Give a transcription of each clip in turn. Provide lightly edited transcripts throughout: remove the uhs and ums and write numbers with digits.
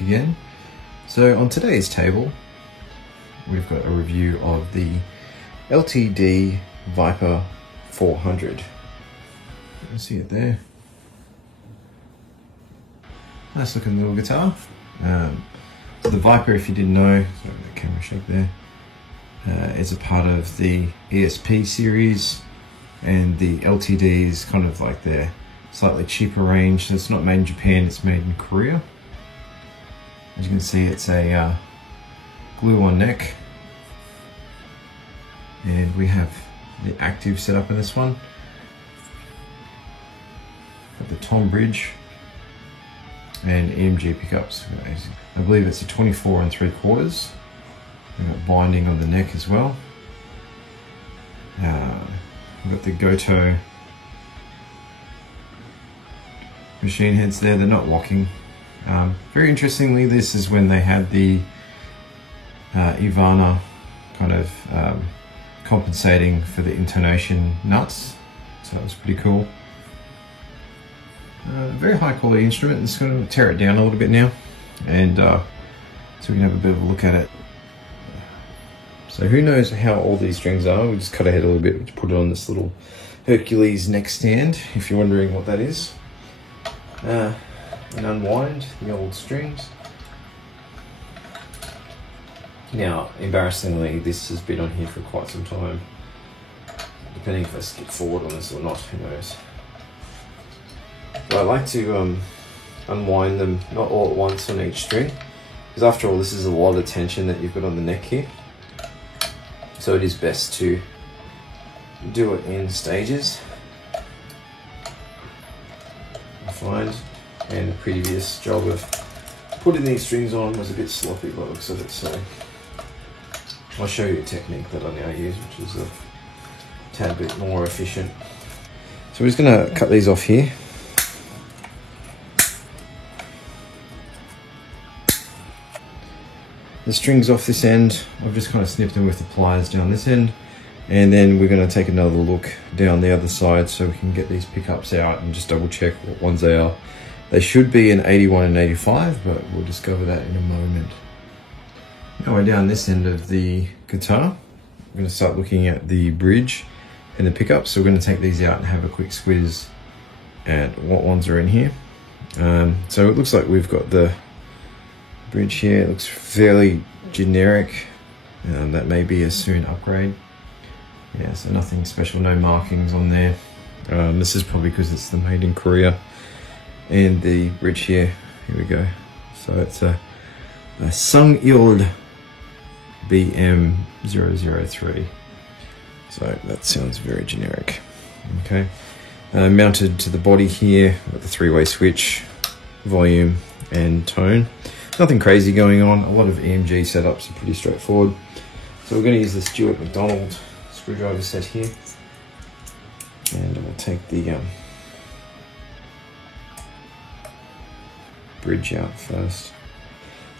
back again. So on today's table, we've got a review of the LTD Viper 400. You can see it there. Nice looking little guitar. So the Viper, if you didn't know, sorry, the camera shake there, is a part of the ESP series, and the LTD is kind of like their slightly cheaper range. It's not made in Japan, it's made in Korea. As you can see, it's a glue-on neck, and we have the active setup in this one. Got the tom bridge and EMG pickups. I believe it's a 24 3/4. We've got binding on the neck as well. We've got the Goto machine heads there, they're not locking. Very interestingly, this is when they had the Ivana kind of compensating for the intonation nuts, so that was pretty cool. Very high quality instrument. It's going to tear it down a little bit now, and so we can have a bit of a look at it. So who knows how old these strings are. We'll just cut ahead a little bit to put it on this little Hercules neck stand, if you're wondering what that is. And unwind the old strings. Now, embarrassingly, this has been on here for quite some time. Depending if I skip forward on this or not, who knows. But I like to unwind them not all at once on each string, because after all, this is a lot of tension that you've got on the neck here. So it is best to do it in stages. I find, and the previous job of putting these strings on was a bit sloppy by the looks of it, so I'll show you a technique that I now use, which is a tad bit more efficient. So we're just going to cut these off here. The strings off this end, I've just kind of snipped them with the pliers down this end, and then we're going to take another look down the other side so we can get these pickups out and just double check what ones they are. They should be an 81 and 85, but we'll discover that in a moment. Now we're down this end of the guitar. We're going to start looking at the bridge and the pickups. So we're going to take these out and have a quick squiz at what ones are in here. So it looks like we've got the bridge here. It looks fairly generic. That may be a soon upgrade. Yeah, so nothing special, no markings on there. This is probably because it's the made in Korea. And the bridge here we go. So it's a Sung-il BM003. So that sounds very generic. Okay. Mounted to the body here, got the three-way switch, volume and tone. Nothing crazy going on. A lot of EMG setups are pretty straightforward. So we're going to use the Stuart McDonald screwdriver set here, and we'll take the bridge out first.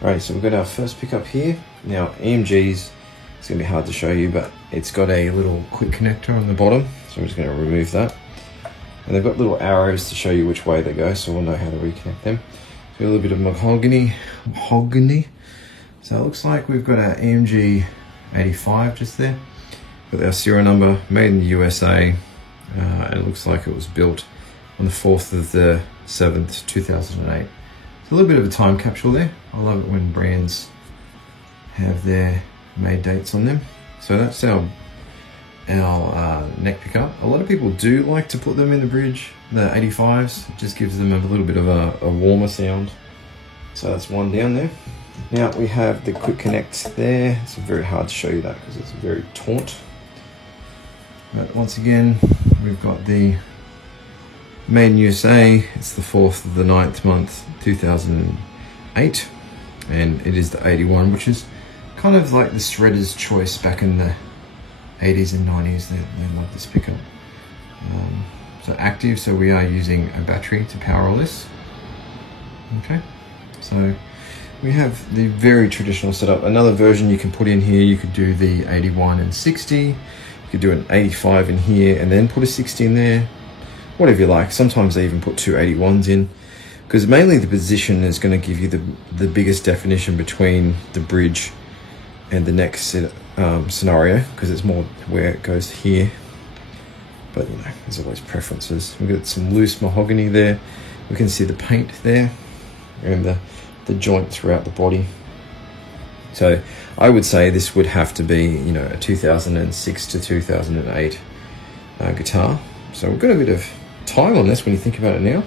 Alright, so we've got our first pickup here. Now EMGs, it's going to be hard to show you, but it's got a little quick connector on the bottom, so I'm just going to remove that. And they've got little arrows to show you which way they go, so we'll know how to reconnect them. So a little bit of mahogany. So it looks like we've got our EMG 85 just there. Got our serial number, made in the USA. And it looks like it was built on the 4th of the 7th, 2008. So a little bit of a time capsule there. I love it when brands have their made dates on them. So that's our neck pickup. A lot of people do like to put them in the bridge, the 85s. It just gives them a little bit of a warmer sound. So that's one down there. Now we have the quick connect there. It's very hard to show you that because it's very taut. But once again, we've got the made in USA. It's the 4th of the 9th month, 2008. And it is the 81, which is kind of like the shredder's choice back in the 80s and 90s. They love this pickup. So active, so we are using a battery to power all this. Okay, so we have the very traditional setup. Another version you can put in here, you could do the 81 and 60. You could do an 85 in here and then put a 60 in there. Whatever you like. Sometimes they even put two 81s in. because mainly the position is going to give you the biggest definition between the bridge and the next scenario, because it's more where it goes here. But you know, there's always preferences. We've got some loose mahogany there. We can see the paint there and the joint throughout the body. So I would say this would have to be, you know, a 2006 to 2008 guitar. So we've got a bit of time on this when you think about it now.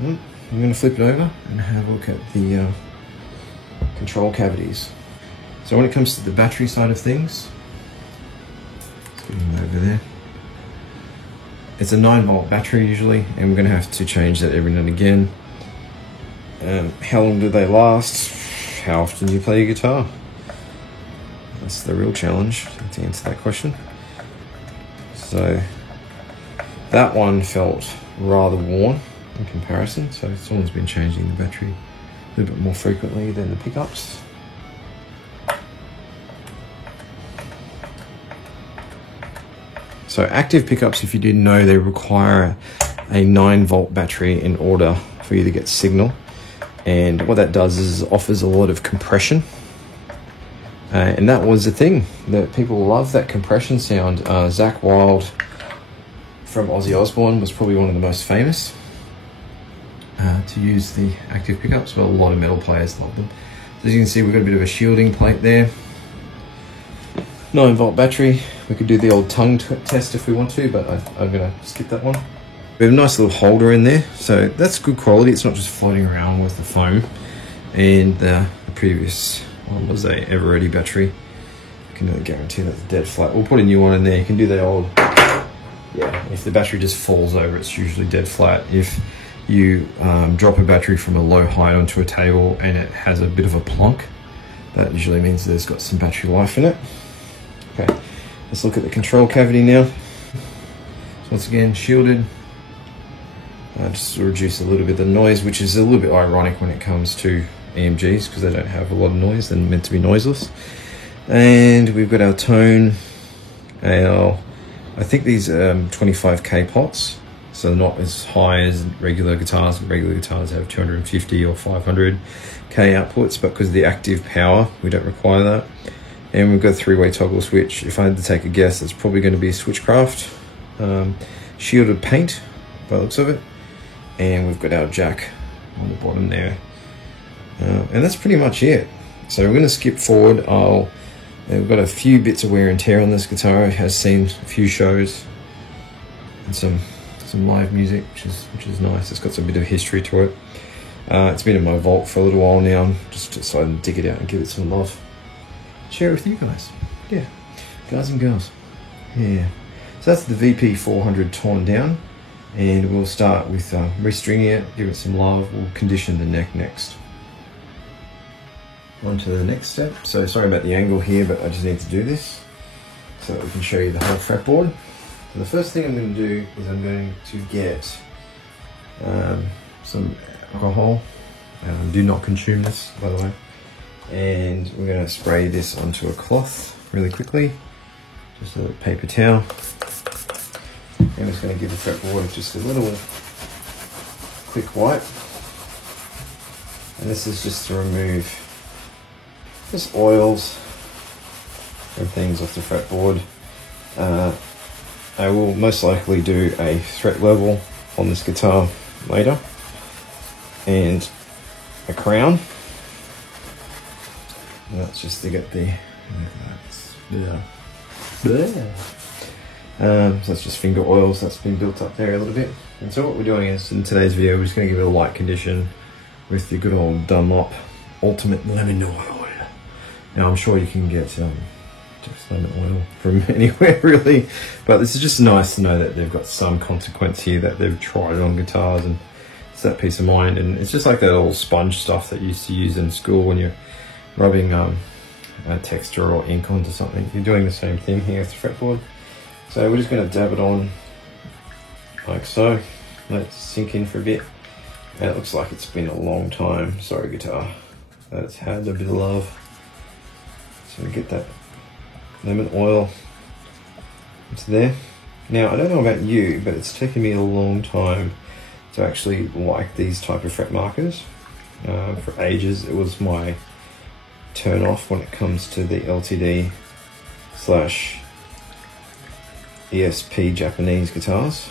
I'm going to flip it over and have a look at the control cavities. So when it comes to the battery side of things, let's get them over there. It's a 9-volt battery usually, and we're going to have to change that every now and again. How long do they last? How often do you play your guitar? That's the real challenge to answer that question. So that one felt rather worn in comparison, so someone's been changing the battery a little bit more frequently than the pickups. So active pickups, if you didn't know, they require a 9-volt battery in order for you to get signal. And what that does is offers a lot of compression. And that was the thing that people love, that compression sound. Zakk Wylde from Ozzy Osbourne was probably one of the most famous to use the active pickups, but a lot of metal players love them. So as you can see, we've got a bit of a shielding plate there. 9-volt battery. We could do the old tongue test if we want to, but I'm going to skip that one. We have a nice little holder in there, so that's good quality. It's not just floating around with the foam. And the previous one was a Eveready battery. I can guarantee that's dead flat. We'll put a new one in there. You can do the old, yeah, if the battery just falls over, it's usually dead flat. If you drop a battery from a low height onto a table and it has a bit of a plunk, that usually means there's got some battery life in it. Okay, let's look at the control cavity now. So once again, shielded. Just to reduce a little bit of the noise, which is a little bit ironic when it comes to EMGs, because they don't have a lot of noise. They're meant to be noiseless. And we've got our tone. I think these 25k pots, so not as high as regular guitars. Regular guitars have 250 or 500k outputs, but because of the active power, we don't require that. And we've got a 3-way toggle switch. If I had to take a guess, it's probably going to be Switchcraft. Shielded paint, by the looks of it. And we've got our jack on the bottom there. And that's pretty much it. So we're going to skip forward. We've got a few bits of wear and tear on this guitar. It has seen a few shows and some live music, which is nice. It's got some bit of history to it. It's been in my vault for a little while now. I'm just decided to dig it out and give it some love. Share it with you guys. Yeah, guys and girls. Yeah. So that's the VP400 torn down, and we'll start with restringing it, give it some love. We'll condition the neck next. On to the next step. So sorry about the angle here, but I just need to do this so that we can show you the whole fretboard. So the first thing I'm going to do is I'm going to get some alcohol. Do not consume this, by the way. And we're going to spray this onto a cloth really quickly, just a paper towel. I'm just going to give the fretboard just a little quick wipe, and this is just to remove just oils and things off the fretboard. I will most likely do a fret level on this guitar later, and a crown. And that's just to get the so that's just finger oils that's been built up there a little bit. And so what we're doing is, in today's video, we're just going to give it a light condition with the good old Dunlop Ultimate Lemon Oil. Now I'm sure you can get just lemon oil from anywhere really, but this is just nice to know that they've got some consequence here, that they've tried it on guitars, and it's that peace of mind. And it's just like that old sponge stuff that you used to use in school when you're rubbing a texture or ink onto something. You're doing the same thing here with the fretboard. So we're just going to dab it on like so, let it sink in for a bit. And it looks like it's been a long time, sorry guitar, that it's had a bit of love. So we get that lemon oil into there. Now I don't know about you, but it's taken me a long time to actually like these type of fret markers. For ages, it was my turn off when it comes to the LTD / ESP Japanese guitars,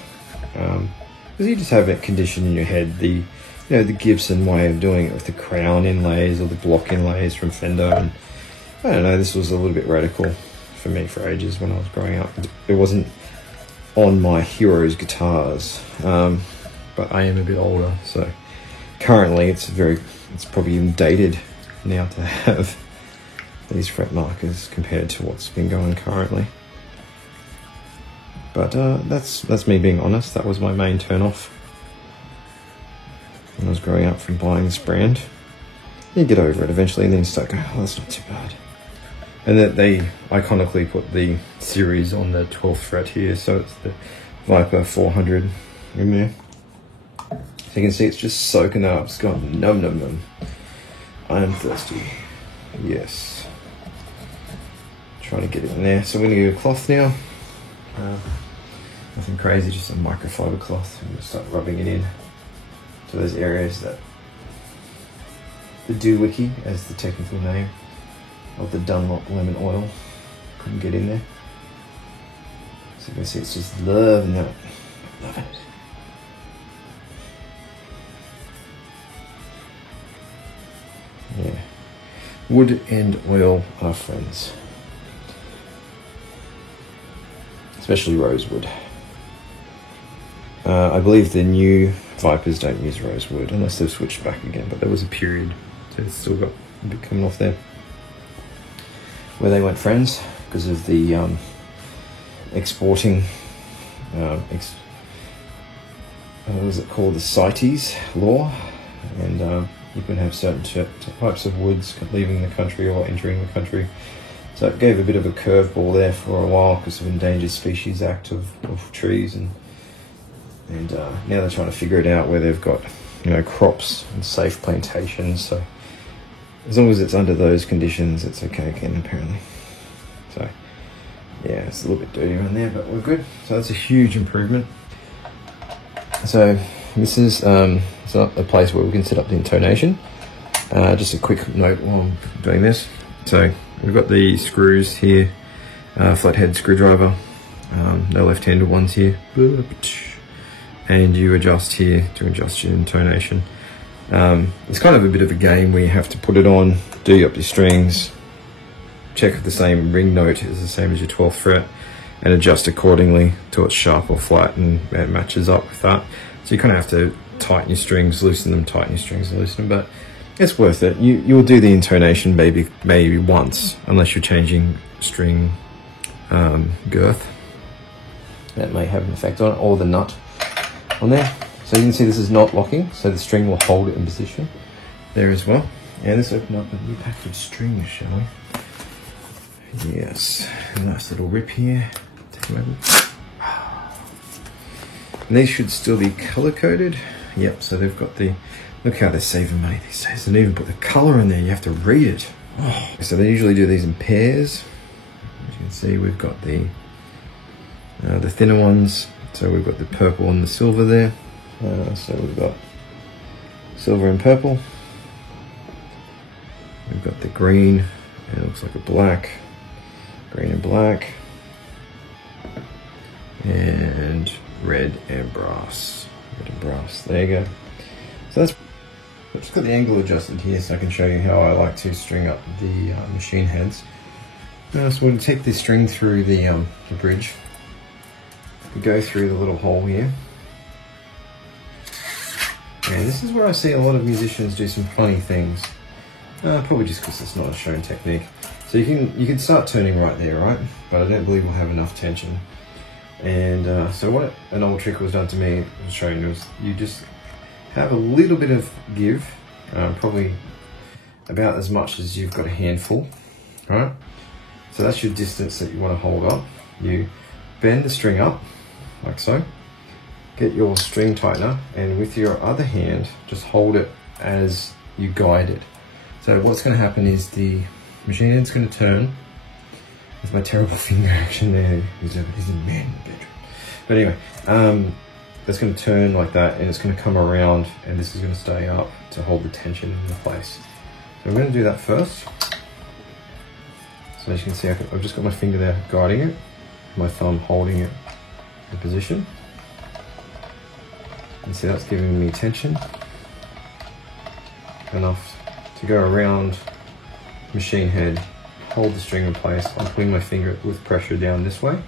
because you just have it conditioned in your head, the Gibson way of doing it with the crown inlays or the block inlays from Fender. And I don't know, this was a little bit radical for me for ages when I was growing up. It wasn't on my heroes guitars, but I am a bit older, so currently it's probably even dated now to have these fret markers compared to what's been going currently. But that's me being honest. That was my main turn off when I was growing up from buying this brand. You get over it eventually, and then you start going, oh, that's not too bad. And that they iconically put the series on the 12th fret here, so it's the Viper 400 in there. So you can see it's just soaking up. It's gone num num num. I am thirsty. Yes. Trying to get it in there. So we're going to get a cloth now. Nothing crazy, just a microfiber cloth. I'm going to start rubbing it in to those areas that the doohickey, as the technical name of the Dunlop lemon oil, couldn't get in there. So you can see it's just loving that. Loving it. Yeah. Wood and oil are friends. Especially rosewood. I believe the new Vipers don't use rosewood unless they've switched back again, but there was a period, so it's still got a bit coming off there, where they weren't friends because of the exporting, what was it called, the CITES law, and you can have certain types of woods leaving the country or entering the country. So it gave a bit of a curveball there for a while because of Endangered Species Act of trees, and now they're trying to figure it out where they've got crops and safe plantations. So as long as it's under those conditions, it's okay again apparently. So yeah, it's a little bit dirty around there, but we're good. So that's a huge improvement. So this is it's not a place where we can set up the intonation. Just a quick note while I'm doing this. So we've got the screws here, flathead screwdriver, no left-handed ones here, and you adjust here to adjust your intonation. It's kind of a bit of a game where you have to put it on, do up your strings, check if the same ring note is the same as your 12th fret, and adjust accordingly till it's sharp or flat, and it matches up with that. So you kind of have to tighten your strings, loosen them, tighten your strings, and loosen them, but it's worth it. You'll do the intonation maybe once, unless you're changing string girth. That may have an effect on it, or the nut on there. So you can see this is not locking, so the string will hold it in position there as well. And let's open up a new pack of strings, shall we? Yes, a nice little rip here. Take them over. And these should still be color coded. Yep, so they've got the, look how they're saving money these days. They don't even put the color in there, you have to read it. Oh. So they usually do these in pairs. As you can see, we've got the thinner ones. So we've got the purple and the silver there. So we've got silver and purple. We've got the green, and it looks like a black. Green and black. And red and brass. Red and brass, there you go. So that's, I've just got the angle adjusted here so I can show you how I like to string up the machine heads. Now, so we'll take this string through the bridge. We go through the little hole here. And this is where I see a lot of musicians do some funny things. Probably just because it's not a shown technique. So you can start turning right there, right? But I don't believe we'll have enough tension. And so what an old trick was done to me was showing was you just have a little bit of give, probably about as much as you've got a handful, right? So that's your distance that you want to hold up. You bend the string up, like so. Get your string tightener, and with your other hand, just hold it as you guide it. So what's going to happen is the machine head's going to turn. With my terrible finger action there, he's in man bedroom. But anyway, that's going to turn like that, and it's going to come around, and this is going to stay up to hold the tension in place. So I'm going to do that first. So as you can see, I've just got my finger there guiding it, my thumb holding it in position. And see, that's giving me tension enough to go around machine head, hold the string in place. I'm putting my finger with pressure down this way.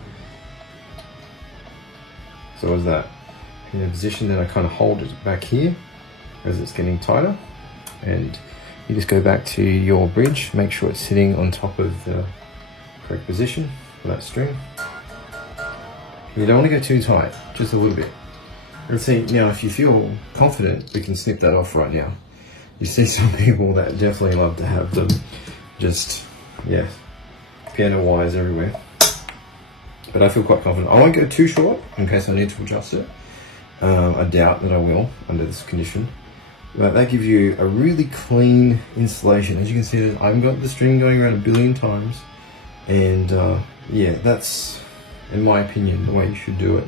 So as that in a position, then I kind of hold it back here as it's getting tighter, and you just go back to your bridge, make sure it's sitting on top of the correct position for that string. You don't want to go too tight, just a little bit. And see, now if you feel confident, we can snip that off right now. You see some people that definitely love to have them just, yeah, piano wires everywhere. But I feel quite confident. I won't go too short in case I need to adjust it. I doubt that I will under this condition. But that gives you a really clean installation. As you can see, I've got the string going around 1 billion times. And yeah, that's, in my opinion, the way you should do it.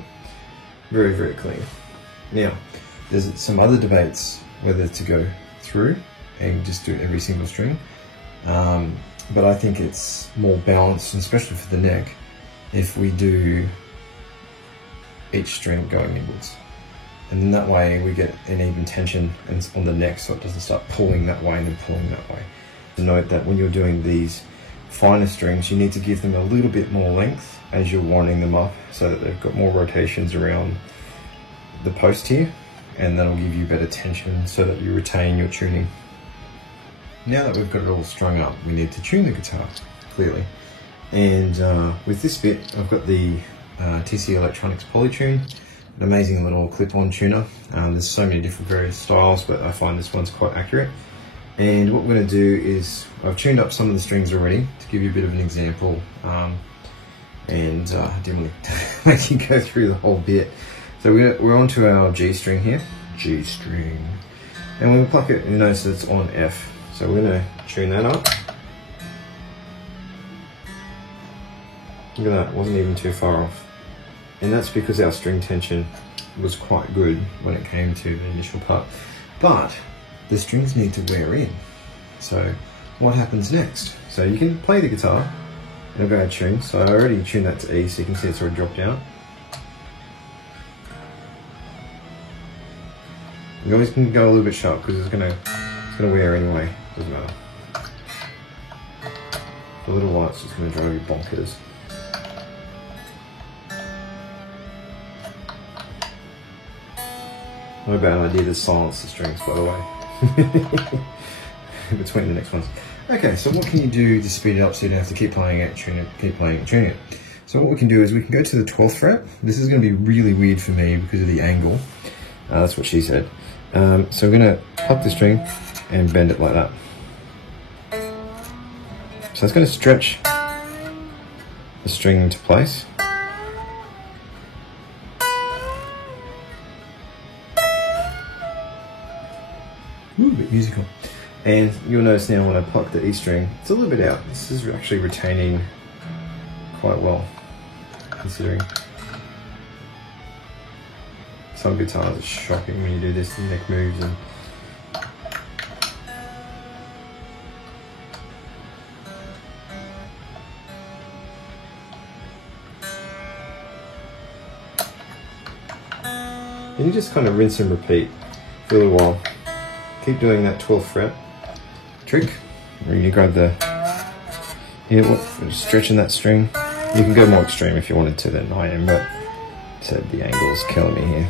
Very, very clean. Now, there's some other debates whether to go through and just do every single string. But I think it's more balanced, and especially for the neck, if we do each string going inwards. And then that way we get an even tension on the neck, so it doesn't start pulling that way and then pulling that way. Note that when you're doing these finer strings, you need to give them a little bit more length as you're winding them up, so that they've got more rotations around the post here, and that'll give you better tension so that you retain your tuning. Now that we've got it all strung up, we need to tune the guitar, clearly. And with this bit, I've got the TC Electronics Polytune, an amazing little clip-on tuner. There's so many different various styles, but I find this one's quite accurate. And what we're going to do is, I've tuned up some of the strings already to give you a bit of an example, and I didn't want to make you go through the whole bit. So we're onto our G string here, G string, and when we pluck it, you notice it's on F. So we're going to tune that up. Look at that, wasn't even too far off. And that's because our string tension was quite good when it came to the initial part. But the strings need to wear in. So what happens next? So you can play the guitar, and I'll go ahead and tune. So I already tuned that to E, so you can see it's already dropped out. You always can go a little bit sharp because it's gonna wear anyway, doesn't matter. For a little while it's just gonna drive you bonkers. Not a bad idea to silence the strings, by the way. Between the next ones. Okay, so what can you do to speed it up so you don't have to keep playing it, tune it, keep playing it, tune it? So what we can do is we can go to the 12th fret. This is going to be really weird for me because of the angle. That's what she said. So we're going to pluck the string and bend it like that. So it's going to stretch the string into place. Ooh, a bit musical. And you'll notice now when I pluck the E string, it's a little bit out. This is actually retaining quite well, considering some guitars are shocking when you do this, the neck moves and you just kind of rinse and repeat for a little while. Keep doing that 12th fret trick, where you grab the, stretching that string. You can go more extreme if you wanted to than I am, but said the angle's killing me here.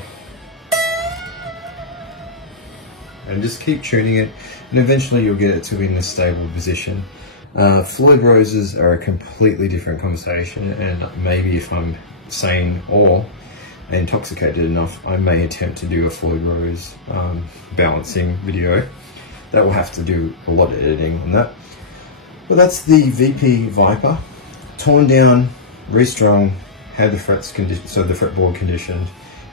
And just keep tuning it, and eventually you'll get it to in a stable position. Floyd Roses are a completely different conversation, and maybe if I'm sane or intoxicated enough, I may attempt to do a Floyd Rose balancing video. That will have to do a lot of editing on that. But that's the VP Viper, torn down, restrung, had the frets conditioned, so the fretboard conditioned,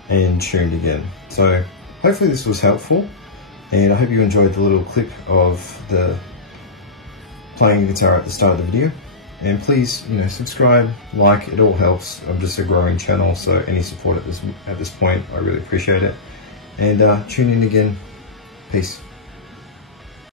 and tuned again. So hopefully this was helpful, and I hope you enjoyed the little clip of the playing the guitar at the start of the video. And please, subscribe, like, it all helps. I'm just a growing channel, so any support at this point, I really appreciate it. And tune in again. Peace.